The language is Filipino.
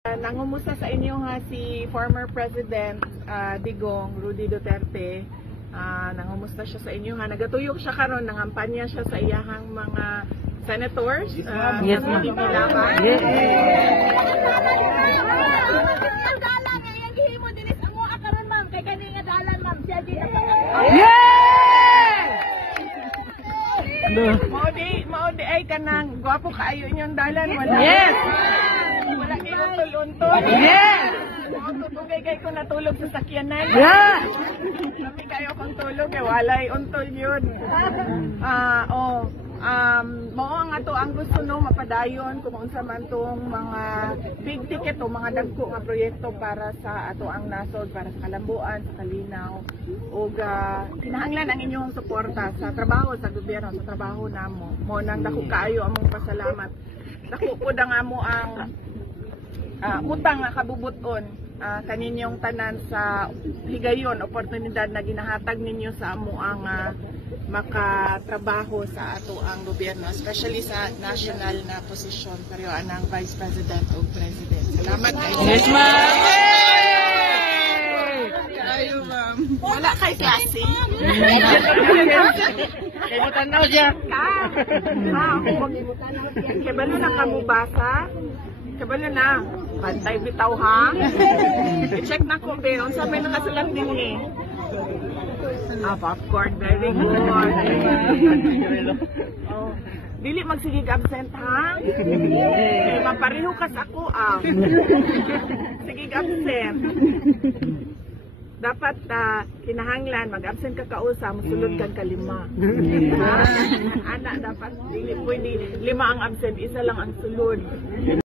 Nangumusta sa inyo ha si former President Digong Rudy Duterte. Nangumusta siya sa inyo ha. Nagatuyok siya karon, nangampanya siya sa iyahang mga senators. Yes, ma'am. Yes. Maudi ay kanang gwapo kaayo inyong dalan wala. Yes. Wala kay untol-untol. Yes. Tugay kay ko natulog sa sakyanan. Yeah. Labi kayo kung tulog kay walay untol yun. Mao ang ato ang gusto no mapadayon kung unsa man tong mga big ticket o mga dagko nga proyekto para sa ato ang nasod, para sa kalambuan, sa kalinaw ug kinahanglan ang inyong suporta sa trabaho sa gobyerno, sa trabaho namo. Mo nang dako kaayo among pasalamat. Dako pud ang amo ang utang nga kabubuton kaninyong tanan sa higayon, oportunidad na ginahatag ninyo sa amo ang makatrabaho sa ato ang gobyerno, especially sa national na posisyon pero anang Vice President o President. Salamat kayo. Yes, ma'am. Kayo, ma'am. Wala kay klase. Kay mo tanaw siya. Kabalo na kamubasa. Kabalo na. Bantay bitaw ha. I-check na ko be. Unsa may nakasulat din eh. Popcorn. Very good. Dili magsigig absent ha. Mapareho ka sa ako sigig absent. Dapat kinahanglan mag-absent ka kausa, musulod kang kalima. Anak dapat dili pwede 5 ang absent, 1 lang ang sulod.